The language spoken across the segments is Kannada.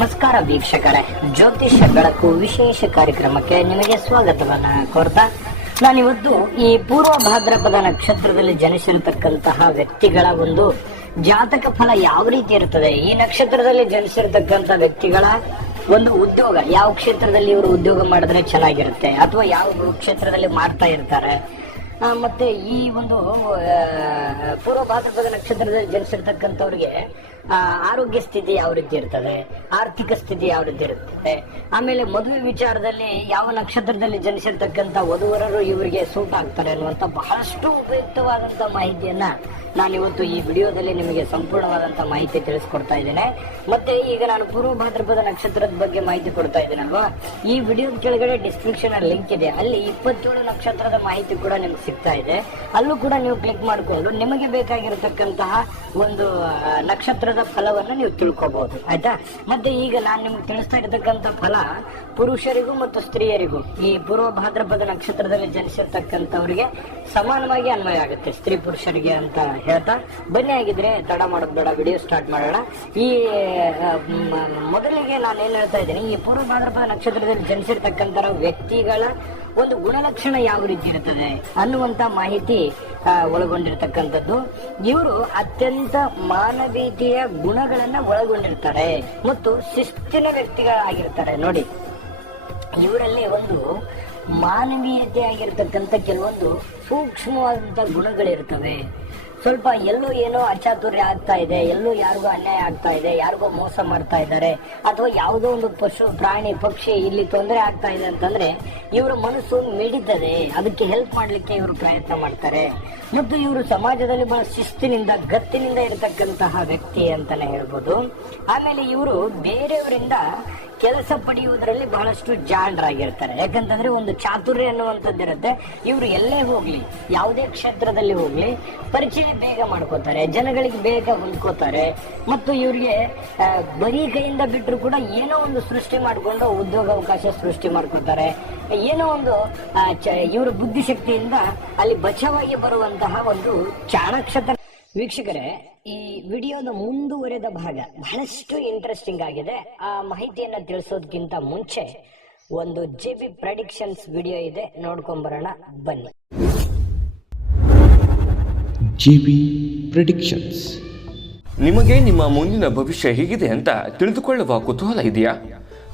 ನಮಸ್ಕಾರ ವೀಕ್ಷಕರೇ. ಜ್ಯೋತಿಷ್ಯ ಬೆಳಕು ವಿಶೇಷ ಕಾರ್ಯಕ್ರಮಕ್ಕೆ ನಿಮಗೆ ಸ್ವಾಗತವನ್ನ ಕೋರ್ತಾ, ನಾನಿವತ್ತು ಈ ಪೂರ್ವ ಭಾದ್ರಪದ ನಕ್ಷತ್ರದಲ್ಲಿ ಜನಿಸಿರತಕ್ಕಂತಹ ವ್ಯಕ್ತಿಗಳ ಒಂದು ಜಾತಕ ಫಲ ಯಾವ ರೀತಿ ಇರುತ್ತದೆ? ಈ ನಕ್ಷತ್ರದಲ್ಲಿ ಜನಿಸಿರತಕ್ಕಂತಹ ವ್ಯಕ್ತಿಗಳ ಒಂದು ಉದ್ಯೋಗ, ಯಾವ ಕ್ಷೇತ್ರದಲ್ಲಿ ಇವರು ಉದ್ಯೋಗ ಮಾಡಿದ್ರೆ ಚೆನ್ನಾಗಿರುತ್ತೆ ಅಥವಾ ಯಾವ ಕ್ಷೇತ್ರದಲ್ಲಿ ಮಾಡ್ತಾ ಇರ್ತಾರೆ? ಮತ್ತೆ ಈ ಒಂದು ಪೂರ್ವ ಭಾದ್ರಪದ ನಕ್ಷತ್ರದಲ್ಲಿ ಜನಿಸಿರ್ತಕ್ಕಂಥವ್ರಿಗೆ ಆರೋಗ್ಯ ಸ್ಥಿತಿ ಯಾವ ರೀತಿ ಇರ್ತದೆ? ಆರ್ಥಿಕ ಸ್ಥಿತಿ ಯಾವ ರೀತಿ ಇರ್ತದೆ? ಆಮೇಲೆ ಮದುವೆ ವಿಚಾರದಲ್ಲಿ ಯಾವ ನಕ್ಷತ್ರದಲ್ಲಿ ಜನಿಸಿರ್ತಕ್ಕಂಥ ವಧುವರರು ಇವರಿಗೆ ಸೂಟ್ ಆಗ್ತಾರೆ ಅನ್ನುವಂಥ ಬಹಳಷ್ಟು ಉಪಯುಕ್ತವಾದಂಥ ಮಾಹಿತಿಯನ್ನ ನಾನಿವತ್ತು ಈ ವಿಡಿಯೋದಲ್ಲಿ ನಿಮಗೆ ಸಂಪೂರ್ಣವಾದಂಥ ಮಾಹಿತಿ ತಿಳಿಸ್ಕೊಡ್ತಾ ಇದ್ದೇನೆ. ಮತ್ತೆ ಈಗ ನಾನು ಪೂರ್ವ ಭಾದ್ರಪದ ನಕ್ಷತ್ರದ ಬಗ್ಗೆ ಮಾಹಿತಿ ಕೊಡ್ತಾ ಇದ್ದೀನಲ್ವಾ? ಈ ವಿಡಿಯೋದ ಕೆಳಗಡೆ ಡಿಸ್ಕ್ರಿಪ್ಷನ್ ಅಲ್ಲಿ ಲಿಂಕ್ ಇದೆ. ಅಲ್ಲಿ ಇಪ್ಪತ್ತೇಳು ನಕ್ಷತ್ರದ ಮಾಹಿತಿ ಕೂಡ ನಿಮ್ಗೆ ಸಿಗ್ತಾ ಇದೆ. ಅಲ್ಲೂ ಕೂಡ ನೀವು ಕ್ಲಿಕ್ ಮಾಡಿಕೊಂಡು ನಿಮಗೆ ಬೇಕಾಗಿರತಕ್ಕಂತಹ ಒಂದು ಆ, ನಕ್ಷತ್ರದ ಫಲವನ್ನು ನೀವು ತಿಳ್ಕೊಬಹುದು ಆಯ್ತಾ? ಮತ್ತೆ ಈಗ ನಾನು ನಿಮ್ಗೆ ತಿಳಿಸ್ತಾ ಇರತಕ್ಕಂಥ ಫಲ ಪುರುಷರಿಗೂ ಮತ್ತು ಸ್ತ್ರೀಯರಿಗೂ ಈ ಪೂರ್ವ ಭಾದ್ರಪದ ನಕ್ಷತ್ರದಲ್ಲಿ ಜನಿಸಿರ್ತಕ್ಕಂಥವ್ರಿಗೆ ಸಮಾನವಾಗಿ ಅನ್ವಯ ಆಗುತ್ತೆ. ಸ್ತ್ರೀ ಪುರುಷರಿಗೆ ಅಂತ ಹೇಳ್ತಾ, ಬನ್ನಿ ಆಗಿದ್ರೆ ತಡ ಮಾಡೋದು ಬೇಡ, ವಿಡಿಯೋ ಸ್ಟಾರ್ಟ್ ಮಾಡೋಣ. ಈ ಮೊದಲಿಗೆ ನಾನು ಏನ್ ಹೇಳ್ತಾ ಇದ್ದೀನಿ, ಈ ಪೂರ್ವ ಭಾದ್ರಪದ ನಕ್ಷತ್ರದಲ್ಲಿ ಜನಿಸಿರ್ತಕ್ಕಂಥ ವ್ಯಕ್ತಿಗಳ ಒಂದು ಗುಣಲಕ್ಷಣ ಯಾವ ರೀತಿ ಇರುತ್ತದೆ ಅನ್ನುವಂತ ಮಾಹಿತಿ ಒಳಗೊಂಡಿರ್ತಕ್ಕಂಥದ್ದು. ಇವರು ಅತ್ಯಂತ ಮಾನವೀಯತೆಯ ಗುಣಗಳನ್ನ ಒಳಗೊಂಡಿರ್ತಾರೆ ಮತ್ತು ಶಿಸ್ತಿನ ವ್ಯಕ್ತಿಗಳಾಗಿರ್ತಾರೆ. ನೋಡಿ ಇವರಲ್ಲಿ ಒಂದು ಮಾನವೀಯತೆ ಆಗಿರ್ತಕ್ಕಂಥ ಕೆಲವೊಂದು ಸೂಕ್ಷ್ಮವಾದಂಥ ಗುಣಗಳಿರ್ತವೆ. ಸ್ವಲ್ಪ ಎಲ್ಲೋ ಏನೋ ಅಚಾತುರ್ಯ ಆಗ್ತಾ ಇದೆ, ಎಲ್ಲೋ ಯಾರಿಗೋ ಅನ್ಯಾಯ ಆಗ್ತಾ ಇದೆ, ಯಾರಿಗೋ ಮೋಸ ಮಾಡ್ತಾ ಇದ್ದಾರೆ, ಅಥವಾ ಯಾವುದೋ ಒಂದು ಪಶು, ಪ್ರಾಣಿ, ಪಕ್ಷಿ ಇಲ್ಲಿ ತೊಂದರೆ ಆಗ್ತಾ ಇದೆ ಅಂತಂದ್ರೆ ಇವರ ಮನಸ್ಸು ಮಿಡಿತದೆ. ಅದಕ್ಕೆ ಹೆಲ್ಪ್ ಮಾಡಲಿಕ್ಕೆ ಇವರು ಪ್ರಯತ್ನ ಮಾಡ್ತಾರೆ. ಮತ್ತು ಇವರು ಸಮಾಜದಲ್ಲಿ ಬಹಳ ಶಿಸ್ತಿನಿಂದ, ಗತ್ತಿನಿಂದ ಇರತಕ್ಕಂತಹ ವ್ಯಕ್ತಿ ಅಂತಾನೆ ಹೇಳ್ಬೋದು. ಆಮೇಲೆ ಇವರು ಬೇರೆಯವರಿಂದ ಕೆಲಸ ಪಡೆಯುವುದರಲ್ಲಿ ಬಹಳಷ್ಟು ಜಾಣರಾಗಿರ್ತಾರೆ. ಯಾಕಂತಂದ್ರೆ ಒಂದು ಚಾತುರ್ಯ ಅನ್ನುವಂಥದ್ದು ಇರುತ್ತೆ. ಇವರು ಎಲ್ಲೇ ಹೋಗ್ಲಿ, ಯಾವುದೇ ಕ್ಷೇತ್ರದಲ್ಲಿ ಹೋಗ್ಲಿ, ಪರಿಚಯ ಬೇಗ ಮಾಡ್ಕೋತಾರೆ, ಜನಗಳಿಗೆ ಬೇಗ ಹೊಂದ್ಕೋತಾರೆ. ಮತ್ತು ಇವರಿಗೆ ಬರೀ ಕೈಯಿಂದ ಬಿಟ್ಟರು ಕೂಡ ಏನೋ ಒಂದು ಸೃಷ್ಟಿ ಮಾಡಿಕೊಂಡು ಉದ್ಯೋಗ ಅವಕಾಶ ಸೃಷ್ಟಿ ಮಾಡ್ಕೊತಾರೆ ಏನೋ ಒಂದು ಇವರ ಬುದ್ಧಿಶಕ್ತಿಯಿಂದ ಅಲ್ಲಿ ಬಚಾವಾಗಿ ಬರುವಂತಹ ಒಂದು ಚಾಣಕ್ಷತ. ವೀಕ್ಷಕರೇ ಈ ವಿಡಿಯೋದ ಮುಂದುವರೆದ ಭಾಗ ಬಹಳಷ್ಟು ಇಂಟ್ರೆಸ್ಟಿಂಗ್ ಆಗಿದೆ. ಆ ಮಾಹಿತಿಯನ್ನ ತಿಳಿಸೋದಕ್ಕಿಂತ ಮುಂಚೆ ಒಂದು ಜೆ ಬಿ ಪ್ರಡಿಕ್ಷನ್ಸ್ ವಿಡಿಯೋ ಇದೆ. ನೋಡ್ಕೊಂಬರೋಣ. ಬನ್ನಿ. ಜಿಬಿ ಪ್ರಿಡಿಕ್ಷನ್ಸ್ ನಿಮಗೆ ನಿಮ್ಮ ಮುಂದಿನ ಭವಿಷ್ಯ ಹೇಗಿದೆ ಅಂತ ತಿಳಿದುಕೊಳ್ಳುವ ಕುತೂಹಲ ಇದೆಯಾ?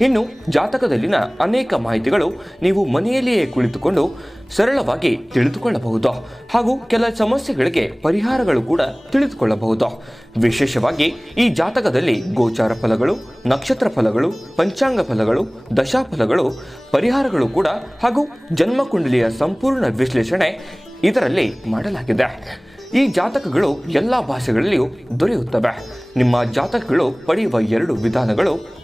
ಇನ್ನು ಜಾತಕದಲ್ಲಿನ ಅನೇಕ ಮಾಹಿತಿಗಳು ನೀವು ಮನೆಯಲ್ಲಿಯೇ ಕುಳಿತುಕೊಂಡು ಸರಳವಾಗಿ ತಿಳಿದುಕೊಳ್ಳಬಹುದು ಹಾಗೂ ಕೆಲ ಸಮಸ್ಯೆಗಳಿಗೆ ಪರಿಹಾರಗಳು ಕೂಡ ತಿಳಿದುಕೊಳ್ಳಬಹುದು. ವಿಶೇಷವಾಗಿ ಈ ಜಾತಕದಲ್ಲಿ ಗೋಚಾರ ಫಲಗಳು, ನಕ್ಷತ್ರ ಫಲಗಳು, ಪಂಚಾಂಗ ಫಲಗಳು, ದಶಾಫಲಗಳು, ಪರಿಹಾರಗಳು ಕೂಡ ಹಾಗೂ ಜನ್ಮಕುಂಡಲಿಯ ಸಂಪೂರ್ಣ ವಿಶ್ಲೇಷಣೆ ಇದರಲ್ಲಿ ಮಾಡಲಾಗಿದೆ. ಈ ಜಾತಕಗಳು ಎಲ್ಲ ಭಾಷೆಗಳಲ್ಲಿಯೂ ದೊರೆಯುತ್ತವೆ. ನಿಮ್ಮ ಜಾತಕಗಳು ಪಡೆಯುವ ಎರಡು ವಿಧಾನಗಳು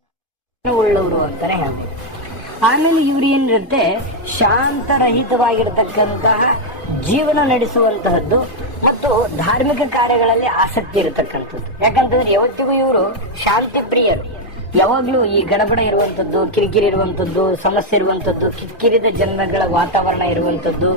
ಉಳ್ಳವರು ಅಂತಾನೆ ಹೇಳ್ಬೋದು ಆಮೇಲೆ ಇವ್ರು ಏನಿರುತ್ತೆ, ಶಾಂತರಹಿತವಾಗಿರ್ತಕ್ಕಂತಹ ಜೀವನ ನಡೆಸುವಂತಹದ್ದು ಮತ್ತು ಧಾರ್ಮಿಕ ಕಾರ್ಯಗಳಲ್ಲಿ ಆಸಕ್ತಿ ಇರತಕ್ಕಂಥದ್ದು. ಯಾಕಂತಂದ್ರೆ ಯಾವತ್ತಿಗೂ ಇವರು ಶಾಂತಿ ಪ್ರಿಯರು ಯಾವಾಗ್ಲೂ ಈ ಗಡಬಡ ಇರುವಂತದ್ದು, ಕಿರಿಕಿರಿ ಇರುವಂತದ್ದು, ಸಮಸ್ಯೆ ಇರುವಂತದ್ದು ಕಿಕ್ಕಿರಿದ ಜನಗಳ ವಾತಾವರಣ ಇರುವಂತದ್ದು,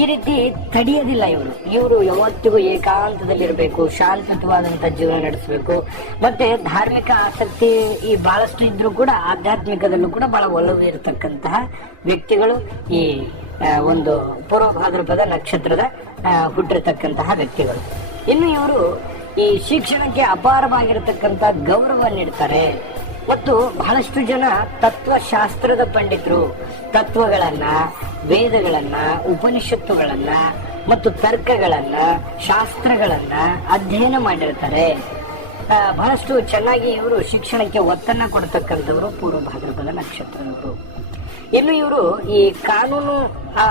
ಈ ರೀತಿ ತಡೆಯೋದಿಲ್ಲ ಇವರು. ಇವರು ಯಾವತ್ತಿಗೂ ಏಕಾಂತದಲ್ಲಿರಬೇಕು ಶಾಂತವಾದಂತ ಜೀವನ ನಡೆಸಬೇಕು. ಮತ್ತೆ ಧಾರ್ಮಿಕ ಆಸಕ್ತಿ ಈ ಬಹಳಷ್ಟು ಇದ್ರೂ ಕೂಡ ಆಧ್ಯಾತ್ಮಿಕದಲ್ಲೂ ಕೂಡ ಬಹಳ ಒಲವು ಇರತಕ್ಕಂತಹ ವ್ಯಕ್ತಿಗಳು ಈ ಒಂದು ಪೂರ್ವ ಭಾದ್ರಪದ ನಕ್ಷತ್ರದ ಹುಟ್ಟಿರ್ತಕ್ಕಂತಹ ವ್ಯಕ್ತಿಗಳು. ಇನ್ನು ಇವರು ಈ ಶಿಕ್ಷಣಕ್ಕೆ ಅಪಾರವಾಗಿರತಕ್ಕಂತ ಗೌರವ ನೀಡ್ತಾರೆ. ಮತ್ತು ಬಹಳಷ್ಟು ಜನ ತತ್ವಶಾಸ್ತ್ರದ ಪಂಡಿತರು, ತತ್ವಗಳನ್ನ, ವೇದಗಳನ್ನ, ಉಪನಿಷತ್ತುಗಳನ್ನ ಮತ್ತು ತರ್ಕಗಳನ್ನ, ಶಾಸ್ತ್ರಗಳನ್ನ ಅಧ್ಯಯನ ಮಾಡಿರ್ತಾರೆ. ಬಹಳಷ್ಟು ಚೆನ್ನಾಗಿ ಇವರು ಶಿಕ್ಷಣಕ್ಕೆ ಒತ್ತನ್ನ ಕೊಡ್ತಕ್ಕಂಥವರು ಪೂರ್ವ ಭಾದ್ರಪದ ನಕ್ಷತ್ರದವರು. ಇನ್ನು ಇವರು ಈ ಕಾನೂನು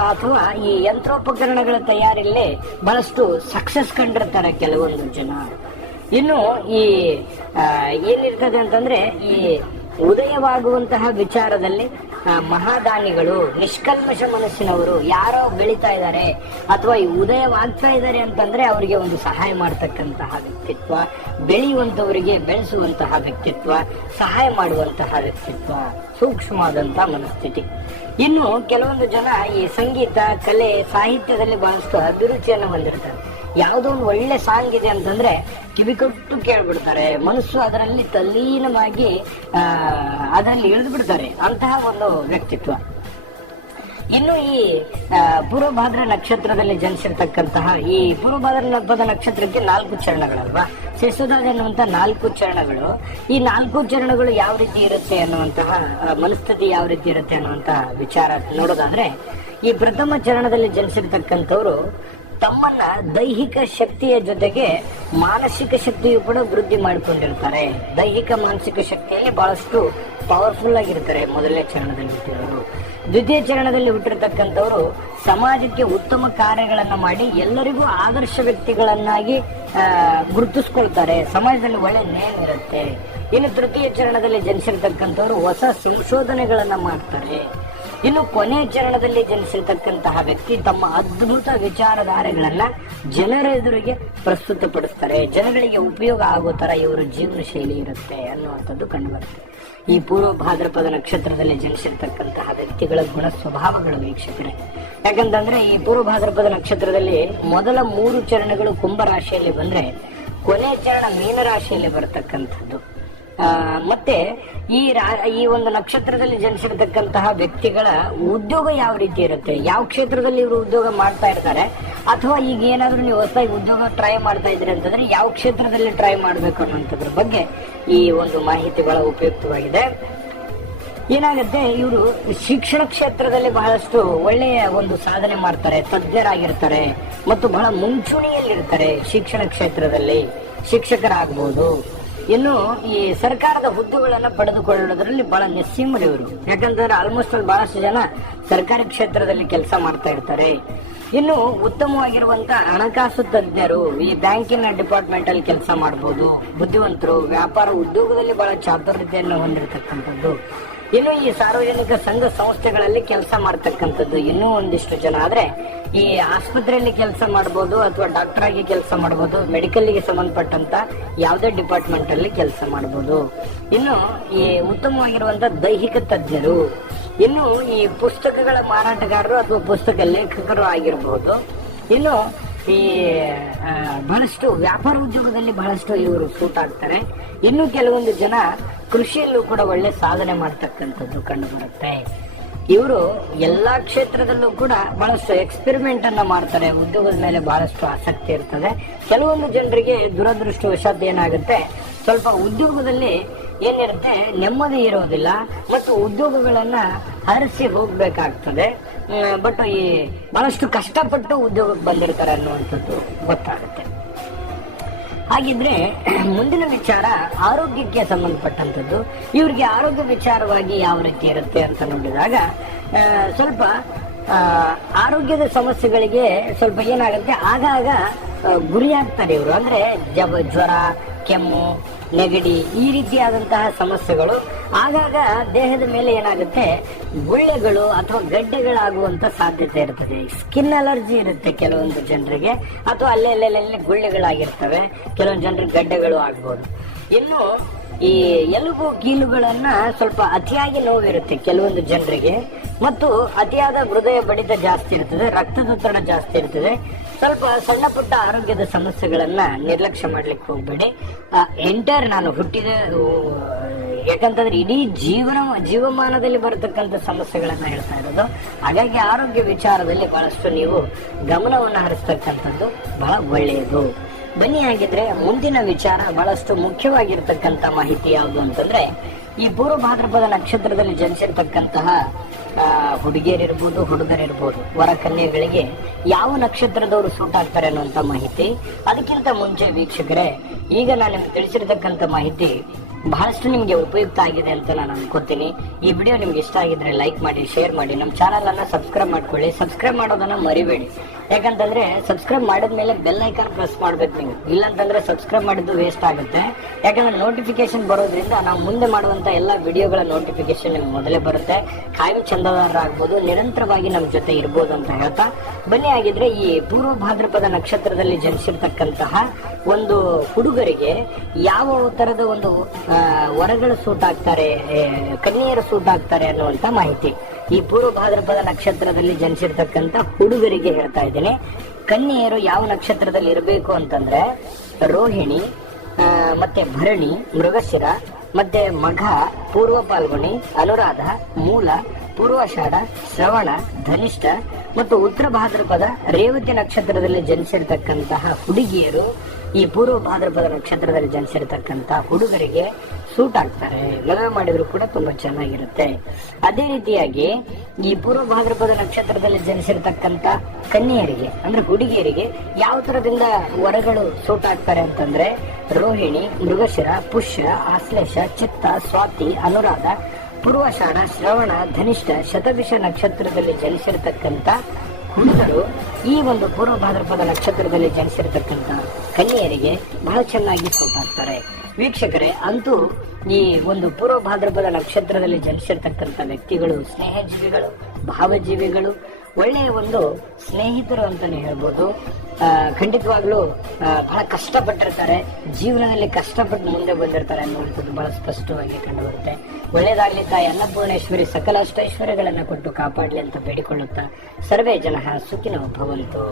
ಅಥವಾ ಈ ಯಂತ್ರೋಪಕರಣಗಳ ತಯಾರಿಲ್ಲೇ ಬಹಳಷ್ಟು ಸಕ್ಸಸ್ ಕಂಡಿರ್ತಾರೆ ಕೆಲವೊಂದು ಜನ. ಇನ್ನು ಈ ಏನಿರ್ತದೆ ಅಂತಂದ್ರೆ ಈ ಉದಯವಾಗುವಂತಹ ವಿಚಾರದಲ್ಲಿ ಮಹಾದಾನಿಗಳು, ನಿಷ್ಕಲ್ಮಶ ಮನಸ್ಸಿನವರು ಯಾರೋ ಬೆಳೀತಾ ಇದ್ದಾರೆ, ಅಥವಾ ಈ ಉದಯವಾಗ್ತಾ ಇದ್ದಾರೆ ಅಂತಂದ್ರೆ ಅವರಿಗೆ ಒಂದು ಸಹಾಯ ಮಾಡ್ತಕ್ಕಂತಹ ವ್ಯಕ್ತಿತ್ವ ಬೆಳೆಯುವಂತವರಿಗೆ ಬೆಳೆಸುವಂತಹ ವ್ಯಕ್ತಿತ್ವ, ಸಹಾಯ ಮಾಡುವಂತಹ ವ್ಯಕ್ತಿತ್ವ ಸೂಕ್ಷ್ಮವಾದಂತಹ ಮನಸ್ಥಿತಿ. ಇನ್ನು ಕೆಲವೊಂದು ಜನ ಈ ಸಂಗೀತ, ಕಲೆ, ಸಾಹಿತ್ಯದಲ್ಲಿ ಬಹಳಷ್ಟು ಅಭಿರುಚಿಯನ್ನು ಹೊಂದಿರ್ತಾರೆ. ಯಾವುದೋ ಒಂದು ಒಳ್ಳೆ ಸಾಂಗ್ ಇದೆ ಅಂತಂದ್ರೆ ಕಿವಿ ಕೊಟ್ಟು ಕೇಳ್ಬಿಡ್ತಾರೆ. ಮನಸ್ಸು ಅದರಲ್ಲಿ ತಲ್ಲೀನವಾಗಿ ಅದರಲ್ಲಿ ಇಳಿದು ಬಿಡ್ತಾರೆ. ಅಂತಹ ಒಂದು ವ್ಯಕ್ತಿತ್ವ. ಇನ್ನು ಈ ಪೂರ್ವಭಾದ್ರ ನಕ್ಷತ್ರದಲ್ಲಿ ಜನಿಸಿರ್ತಕ್ಕಂತಹ ಈ ಪೂರ್ವಭಾದ್ರ ನಕ್ಷತ್ರಕ್ಕೆ ನಾಲ್ಕು ಚರಣಗಳಲ್ವಾ? ಶಿಶುದಾಜ್ ಅನ್ನುವಂಥ ನಾಲ್ಕು ಚರಣಗಳು. ಈ ನಾಲ್ಕು ಚರಣಗಳು ಯಾವ ರೀತಿ ಇರುತ್ತೆ ಅನ್ನುವಂತಹ ಮನಸ್ಥಿತಿ ಯಾವ ರೀತಿ ಇರುತ್ತೆ ಅನ್ನುವಂತಹ ವಿಚಾರ ನೋಡೋದಾದ್ರೆ, ಈ ಪ್ರಥಮ ಚರಣದಲ್ಲಿ ಜನಿಸಿರ್ತಕ್ಕಂಥವ್ರು ತಮ್ಮನ್ನ ದೈಹಿಕ ಶಕ್ತಿಯ ಜೊತೆಗೆ ಮಾನಸಿಕ ಶಕ್ತಿಯು ಕೂಡ ವೃದ್ಧಿ ಮಾಡಿಕೊಂಡಿರ್ತಾರೆ. ದೈಹಿಕ ಮಾನಸಿಕ ಶಕ್ತಿಯಲ್ಲಿ ಬಹಳಷ್ಟು ಪವರ್ಫುಲ್ ಆಗಿರ್ತಾರೆ ಮೊದಲನೇ ಚರಣದಲ್ಲಿ ಹುಟ್ಟಿರೋರು. ದ್ವಿತೀಯ ಚರಣದಲ್ಲಿ ಹುಟ್ಟಿರ್ತಕ್ಕಂಥವ್ರು ಸಮಾಜಕ್ಕೆ ಉತ್ತಮ ಕಾರ್ಯಗಳನ್ನು ಮಾಡಿ ಎಲ್ಲರಿಗೂ ಆದರ್ಶ ವ್ಯಕ್ತಿಗಳನ್ನಾಗಿ ಗುರುತಿಸ್ಕೊಳ್ತಾರೆ. ಸಮಾಜದಲ್ಲಿ ಒಳ್ಳೆ ನೇಮ್ ಇರುತ್ತೆ. ಇನ್ನು ತೃತೀಯ ಚರಣದಲ್ಲಿ ಜನಿಸಿರ್ತಕ್ಕಂಥವ್ರು ಹೊಸ ಸಂಶೋಧನೆಗಳನ್ನು ಮಾಡ್ತಾರೆ. ಇನ್ನು ಕೊನೆ ಚರಣದಲ್ಲಿ ಜನಿಸಿರ್ತಕ್ಕಂತಹ ವ್ಯಕ್ತಿ ತಮ್ಮ ಅದ್ಭುತ ವಿಚಾರಧಾರೆಗಳನ್ನ ಜನರ ಎದುರಿಗೆ ಪ್ರಸ್ತುತಪಡಿಸ್ತಾರೆ. ಜನಗಳಿಗೆ ಉಪಯೋಗ ಆಗೋ ತರ ಇವರು ಜೀವನ ಶೈಲಿ ಇರುತ್ತೆ ಅನ್ನುವಂಥದ್ದು ಕಂಡುಬರುತ್ತೆ. ಈ ಪೂರ್ವ ಭಾದ್ರಪದ ನಕ್ಷತ್ರದಲ್ಲಿ ಜನಿಸಿರ್ತಕ್ಕಂತಹ ವ್ಯಕ್ತಿಗಳ ಗುಣ ಸ್ವಭಾವಗಳು ವೀಕ್ಷಕರೇ. ಯಾಕಂತಂದ್ರೆ ಈ ಪೂರ್ವ ಭಾದ್ರಪದ ನಕ್ಷತ್ರದಲ್ಲಿ ಮೊದಲ ಮೂರು ಚರಣಗಳು ಕುಂಭ ರಾಶಿಯಲ್ಲಿ ಬಂದ್ರೆ ಕೊನೆ ಚರಣ ಮೀನರಾಶಿಯಲ್ಲಿ ಬರತಕ್ಕಂಥದ್ದು. ಮತ್ತೆ ಈ ರಾ- ಈ ಒಂದು ನಕ್ಷತ್ರದಲ್ಲಿ ಜನಿಸಿರತಕ್ಕಂತಹ ವ್ಯಕ್ತಿಗಳ ಉದ್ಯೋಗ ಯಾವ ರೀತಿ ಇರುತ್ತೆ? ಯಾವ ಕ್ಷೇತ್ರದಲ್ಲಿ ಇವರು ಉದ್ಯೋಗ ಮಾಡ್ತಾ ಇರ್ತಾರೆ? ಅಥವಾ ಈಗ ಏನಾದರೂ ನೀವು ಹೊಸದಾಗಿ ಉದ್ಯೋಗ ಟ್ರೈ ಮಾಡ್ತಾ ಇದ್ರಿ ಅಂತಂದ್ರೆ ಯಾವ ಕ್ಷೇತ್ರದಲ್ಲಿ ಟ್ರೈ ಮಾಡ್ಬೇಕು ಅನ್ನೋಂಥದ್ರ ಬಗ್ಗೆ ಈ ಒಂದು ಮಾಹಿತಿ ಬಹಳ ಉಪಯುಕ್ತವಾಗಿದೆ. ಏನಾಗುತ್ತೆ, ಇವರು ಶಿಕ್ಷಣ ಕ್ಷೇತ್ರದಲ್ಲಿ ಬಹಳಷ್ಟು ಒಳ್ಳೆಯ ಒಂದು ಸಾಧನೆ ಮಾಡ್ತಾರೆ, ತಜ್ಞರಾಗಿರ್ತಾರೆ ಮತ್ತು ಬಹಳ ಮುಂಚೂಣಿಯಲ್ಲಿರ್ತಾರೆ ಶಿಕ್ಷಣ ಕ್ಷೇತ್ರದಲ್ಲಿ. ಶಿಕ್ಷಕರಾಗಬಹುದು ಇನ್ನು ಈ ಸರ್ಕಾರದ ಹುದ್ದೆಗಳನ್ನ ಪಡೆದುಕೊಳ್ಳೋದ್ರಲ್ಲಿ ಬಹಳ ನಿಸ್ಸೀಮರು ಇವರು ಯಾಕಂತಂದ್ರೆ ಆಲ್ಮೋಸ್ಟ್ ಅಲ್ಲಿ ಬಹಳಷ್ಟು ಜನ ಸರ್ಕಾರಿ ಕ್ಷೇತ್ರದಲ್ಲಿ ಕೆಲಸ ಮಾಡ್ತಾ ಇರ್ತಾರೆ. ಇನ್ನು ಉತ್ತಮವಾಗಿರುವಂತ ಹಣಕಾಸು ತಜ್ಞರು ಈ ಬ್ಯಾಂಕಿನ ಡಿಪಾರ್ಟ್ಮೆಂಟ್ ಅಲ್ಲಿ ಕೆಲಸ ಮಾಡಬಹುದು ಬುದ್ಧಿವಂತರು, ವ್ಯಾಪಾರ ಉದ್ಯೋಗದಲ್ಲಿ ಬಹಳ ಚಾತುರ್ಯತೆಯನ್ನು ಹೊಂದಿರತಕ್ಕಂಥದ್ದು. ಇನ್ನು ಈ ಸಾರ್ವಜನಿಕ ಸಂಘ ಸಂಸ್ಥೆಗಳಲ್ಲಿ ಕೆಲಸ ಮಾಡ್ತಕ್ಕಂಥದ್ದು ಇನ್ನೂ ಒಂದಿಷ್ಟು ಜನ. ಆದ್ರೆ ಈ ಆಸ್ಪತ್ರೆಯಲ್ಲಿ ಕೆಲಸ ಮಾಡಬಹುದು ಅಥವಾ ಡಾಕ್ಟರ್ ಆಗಿ ಕೆಲಸ ಮಾಡಬಹುದು ಮೆಡಿಕಲ್ಗೆ ಸಂಬಂಧಪಟ್ಟಂತ ಯಾವುದೇ ಡಿಪಾರ್ಟ್ಮೆಂಟ್ ಅಲ್ಲಿ ಕೆಲಸ ಮಾಡಬಹುದು ಇನ್ನು ಈ ಉತ್ತಮವಾಗಿರುವಂತ ದೈಹಿಕ ತಜ್ಞರು, ಇನ್ನು ಈ ಪುಸ್ತಕಗಳ ಮಾರಾಟಗಾರರು ಅಥವಾ ಪುಸ್ತಕ ಲೇಖಕರು ಆಗಿರಬಹುದು ಇನ್ನು ಈ ಬಹಳಷ್ಟು ವ್ಯಾಪಾರ ಉದ್ಯೋಗದಲ್ಲಿ ಬಹಳಷ್ಟು ಇವರು ಸೂಟ್ ಆಗ್ತಾರೆ. ಇನ್ನು ಕೆಲವೊಂದು ಜನ ಕೃಷಿಯಲ್ಲೂ ಕೂಡ ಒಳ್ಳೆ ಸಾಧನೆ ಮಾಡ್ತಕ್ಕಂಥದ್ದು ಕಂಡು ಬರುತ್ತೆ. ಇವರು ಎಲ್ಲಾ ಕ್ಷೇತ್ರದಲ್ಲೂ ಕೂಡ ಬಹಳಷ್ಟು ಎಕ್ಸ್ಪೆರಿಮೆಂಟ್ ಅನ್ನ ಮಾಡ್ತಾರೆ. ಉದ್ಯೋಗದ ಮೇಲೆ ಬಹಳಷ್ಟು ಆಸಕ್ತಿ ಇರ್ತದೆ. ಕೆಲವೊಂದು ಜನರಿಗೆ ದುರದೃಷ್ಟವಶಾತ್ ಏನಾಗುತ್ತೆ, ಸ್ವಲ್ಪ ಉದ್ಯೋಗದಲ್ಲಿ ಏನಿರುತ್ತೆ, ನೆಮ್ಮದಿ ಇರೋದಿಲ್ಲ ಮತ್ತು ಉದ್ಯೋಗಗಳನ್ನ ಹರಿಸಿ ಹೋಗ್ಬೇಕಾಗ್ತದೆ. ಬಟ್ ಈ ಬಹಳಷ್ಟು ಕಷ್ಟಪಟ್ಟು ಉದ್ಯೋಗಕ್ಕೆ ಬಂದಿರ್ತಾರೆ ಅನ್ನುವಂಥದ್ದು ಗೊತ್ತಾಗುತ್ತೆ. ಹಾಗಿದ್ರೆ ಮುಂದಿನ ವಿಚಾರ ಆರೋಗ್ಯಕ್ಕೆ ಸಂಬಂಧಪಟ್ಟಂಥದ್ದು. ಇವರಿಗೆ ಆರೋಗ್ಯ ವಿಚಾರವಾಗಿ ಯಾವ ರೀತಿ ಇರುತ್ತೆ ಅಂತ ನೋಡಿದಾಗ ಸ್ವಲ್ಪ ಆರೋಗ್ಯದ ಸಮಸ್ಯೆಗಳಿಗೆ ಸ್ವಲ್ಪ ಏನಾಗುತ್ತೆ, ಆಗಾಗ ಗುರಿಯಾಗ್ತಾರೆ ಇವರು. ಅಂದ್ರೆ ಜಬ ಜ್ವರ, ಕೆಮ್ಮು, ನೆಗಡಿ ಈ ರೀತಿಯಾದಂತಹ ಸಮಸ್ಯೆಗಳು ಆಗಾಗ ದೇಹದ ಮೇಲೆ ಏನಾಗುತ್ತೆ? ಗುಳ್ಳೆಗಳು ಅಥವಾ ಗಡ್ಡೆಗಳಾಗುವಂತ ಸಾಧ್ಯತೆ ಇರ್ತದೆ. ಸ್ಕಿನ್ ಅಲರ್ಜಿ ಇರುತ್ತೆ ಕೆಲವೊಂದು ಜನರಿಗೆ. ಅಥವಾ ಅಲ್ಲೇ ಅಲ್ಲೇ ಗುಳ್ಳೆಗಳಾಗಿರ್ತವೆ. ಕೆಲವೊಂದು ಜನರಿಗೆ ಗಡ್ಡೆಗಳು ಆಗ್ಬೋದು. ಇನ್ನು ಈ ಎಲುಬು ಕೀಲುಗಳನ್ನ ಸ್ವಲ್ಪ ಅತಿಯಾಗಿ ನೋವಿರುತ್ತೆ ಕೆಲವೊಂದು ಜನರಿಗೆ. ಮತ್ತು ಅತಿಯಾದ ಹೃದಯ ಬಡಿತ ಜಾಸ್ತಿ ಇರ್ತದೆ, ರಕ್ತದೊತ್ತಡ ಜಾಸ್ತಿ ಇರ್ತದೆ. ಸ್ವಲ್ಪ ಸಣ್ಣ ಪುಟ್ಟ ಆರೋಗ್ಯದ ಸಮಸ್ಯೆಗಳನ್ನ ನಿರ್ಲಕ್ಷ್ಯ ಮಾಡ್ಲಿಕ್ಕೆ ಹೋಗ್ಬೇಡಿ. ಎಂಟರ್ ನಾನು ಹುಟ್ಟಿದ ಯಾಕಂತಂದ್ರೆ ಇಡೀ ಜೀವನ, ಜೀವಮಾನದಲ್ಲಿ ಬರತಕ್ಕಂತ ಸಮಸ್ಯೆಗಳನ್ನ ಹೇಳ್ತಾ ಇರೋದು. ಹಾಗಾಗಿ ಆರೋಗ್ಯ ವಿಚಾರದಲ್ಲಿ ಬಹಳಷ್ಟು ನೀವು ಗಮನವನ್ನು ಹರಿಸ್ತಕ್ಕಂಥದ್ದು ಬಹಳ ಒಳ್ಳೆಯದು. ಬನ್ನಿ ಆಗಿದ್ರೆ ಮುಂದಿನ ವಿಚಾರ ಬಹಳಷ್ಟು ಮುಖ್ಯವಾಗಿರ್ತಕ್ಕಂಥ ಮಾಹಿತಿ ಯಾವುದು ಅಂತಂದ್ರೆ, ಈ ಪೂರ್ವ ಭಾದ್ರಪದ ನಕ್ಷತ್ರದಲ್ಲಿ ಜನಿಸಿರ್ತಕ್ಕಂತಹ ಹುಡುಗಿಯರಿರ್ಬೋದು, ಹುಡುಗರಿರ್ಬೋದು ವರ ಕನ್ಯೆಗಳಿಗೆ ಯಾವ ನಕ್ಷತ್ರದವರು ಸೂಟ್ ಆಗ್ತಾರೆ ಅನ್ನುವಂಥ ಮಾಹಿತಿ. ಅದಕ್ಕಿಂತ ಮುಂಚೆ ವೀಕ್ಷಕರೇ, ಈಗ ನಾನು ನಿಮ್ಗೆ ತಿಳಿಸಿರ್ತಕ್ಕಂಥ ಮಾಹಿತಿ ಬಹಳಷ್ಟು ನಿಮಗೆ ಉಪಯುಕ್ತ ಆಗಿದೆ ಅಂತ ನಾನು ಅನ್ಕೋತೀನಿ. ಈ ವಿಡಿಯೋ ನಿಮ್ಗೆ ಇಷ್ಟ ಆಗಿದ್ರೆ ಲೈಕ್ ಮಾಡಿ ಶೇರ್ ಮಾಡಿ. ನಮ್ಮ ಚಾನಲ್ ಅನ್ನ ಸಬ್ಸ್ಕ್ರೈಬ್ ಮಾಡ್ಕೊಳ್ಳಿ. ಸಬ್ಸ್ಕ್ರೈಬ್ ಮಾಡೋದನ್ನ ಮರಿಬೇಡಿ. ಯಾಕಂತಂದ್ರೆ ಸಬ್ಸ್ಕ್ರೈಬ್ ಮಾಡಿದ್ಮೇಲೆ ಬೆಲ್ ಐಕಾನ್ ಪ್ರೆಸ್ ಮಾಡ್ಬೇಕು ನೀವು. ಇಲ್ಲಾಂತಂದ್ರೆ ಸಬ್ಸ್ಕ್ರೈಬ್ ಮಾಡಿದ್ದು ವೇಸ್ಟ್ ಆಗುತ್ತೆ. ಯಾಕಂದ್ರೆ ನೋಟಿಫಿಕೇಶನ್ ಬರೋದ್ರಿಂದ ನಾವು ಮುಂದೆ ಮಾಡುವಂತ ಎಲ್ಲ ವಿಡಿಯೋಗಳ ನೋಟಿಫಿಕೇಶನ್ ನಿಮ್ಗೆ ಮೊದಲೇ ಬರುತ್ತೆ. ಕಾಯಂ ಚಂದಾದಾರರಾಗ್ಬೋದು, ನಿರಂತರವಾಗಿ ನಮ್ಮ ಜೊತೆ ಇರ್ಬೋದು ಅಂತ ಹೇಳ್ತಾ. ಬನ್ನಿ ಆಗಿದ್ರೆ ಈ ಪೂರ್ವ ಭಾದ್ರಪದ ನಕ್ಷತ್ರದಲ್ಲಿ ಜನಿಸಿರ್ತಕ್ಕಂತಹ ಒಂದು ಹುಡುಗರಿಗೆ ಯಾವ ತರದ ಒಂದು ವರಗಳು ಸೂಟ್ ಆಗ್ತಾರೆ ಕನ್ಯೆಯರು ಸೂಟ್ ಆಗ್ತಾರೆ ಅನ್ನುವಂತ ಮಾಹಿತಿ. ಈ ಪೂರ್ವ ಭಾದ್ರಪದ ನಕ್ಷತ್ರದಲ್ಲಿ ಜನಿಸಿರ್ತಕ್ಕಂಥ ಹುಡುಗರಿಗೆ ಹೇಳ್ತಾ ಇದ್ದೀನಿ. ಕನ್ಯೆಯರು ಯಾವ ನಕ್ಷತ್ರದಲ್ಲಿ ಇರಬೇಕು ಅಂತಂದ್ರೆ ರೋಹಿಣಿ ಮತ್ತೆ ಭರಣಿ, ಮೃಗಶಿರ, ಮತ್ತೆ ಮಘ, ಪೂರ್ವ ಪಾಲ್ಗುಣಿ, ಅನುರಾಧ, ಮೂಲ, ಪೂರ್ವಾಷಾಢ, ಶ್ರವಣ, ಧನಿಷ್ಠ, ಮತ್ತು ಉತ್ತರ ಭಾದ್ರಪದ ರೇವತಿ ನಕ್ಷತ್ರದಲ್ಲಿ ಜನಿಸಿರ್ತಕ್ಕಂತಹ ಹುಡುಗಿಯರು ಈ ಪೂರ್ವ ಭಾದ್ರಪದ ನಕ್ಷತ್ರದಲ್ಲಿ ಜನಿಸಿರ್ತಕ್ಕಂಥ ಹುಡುಗರಿಗೆ ಸೂಟ್ ಆಗ್ತಾರೆ ಮದುವೆ ಮಾಡಿದ್ರು ಕೂಡ ತುಂಬಾ ಚೆನ್ನಾಗಿರುತ್ತೆ. ಅದೇ ರೀತಿಯಾಗಿ ಈ ಪೂರ್ವ ಭಾದ್ರಪದ ನಕ್ಷತ್ರದಲ್ಲಿ ಜನಿಸಿರ್ತಕ್ಕಂಥ ಕನ್ಯೆಯರಿಗೆ, ಅಂದ್ರೆ ಹುಡುಗಿಯರಿಗೆ ಯಾವ ತರದಿಂದ ವರಗಳು ಸೂಟ್ ಆಗ್ತಾರೆ ಅಂತಂದ್ರೆ ರೋಹಿಣಿ, ಮೃಗಶಿರ, ಪುಷ್ಯ, ಆಶ್ಲೇಷ, ಚಿತ್ತ, ಸ್ವಾತಿ, ಅನುರಾಧ ಪೂರ್ವಶಾನ ಶ್ರವಣ, ಧನಿಷ್ಠ, ಶತಭಿಷ ನಕ್ಷತ್ರದಲ್ಲಿ ಜನಿಸಿರ್ತಕ್ಕಂತ ಹುಡುಗರು ಈ ಒಂದು ಪೂರ್ವ ಭಾದ್ರಪದ ನಕ್ಷತ್ರದಲ್ಲಿ ಜನಿಸಿರತಕ್ಕಂಥ ಕನ್ಯೆಯರಿಗೆ ಬಹಳ ಚೆನ್ನಾಗಿ ಸೂಟ್ ವೀಕ್ಷಕರೇ, ಅಂತೂ ಈ ಒಂದು ಪೂರ್ವ ಭಾದ್ರಪದ ನಕ್ಷತ್ರದಲ್ಲಿ ಜನಿಸಿರ್ತಕ್ಕಂಥ ವ್ಯಕ್ತಿಗಳು, ಸ್ನೇಹಜೀವಿಗಳು, ಭಾವಜೀವಿಗಳು ಒಳ್ಳೆಯ ಒಂದು ಸ್ನೇಹಿತರು ಅಂತಾನೆ ಹೇಳ್ಬೋದು. ಖಂಡಿತವಾಗ್ಲೂ ಬಹಳ ಕಷ್ಟಪಟ್ಟಿರ್ತಾರೆ. ಜೀವನದಲ್ಲಿ ಕಷ್ಟಪಟ್ಟು ಮುಂದೆ ಬಂದಿರ್ತಾರೆ ಅನ್ನುವಂಥದ್ದು ಬಹಳ ಸ್ಪಷ್ಟವಾಗಿ ಕಂಡುಬರುತ್ತೆ. ಒಳ್ಳೇದಾಗ್ಲಿ ತಾಯಿ ಅನ್ನಪೂರ್ಣೇಶ್ವರಿ ಸಕಲ ಅಷ್ಟೈಶ್ವರ್ಯಗಳನ್ನ ಕೊಟ್ಟು ಕಾಪಾಡಲಿ ಅಂತ ಬೇಡಿಕೊಳ್ಳುತ್ತಾ ಸರ್ವೇ ಜನ ಸುಖಿನೋ ಭವಂತು.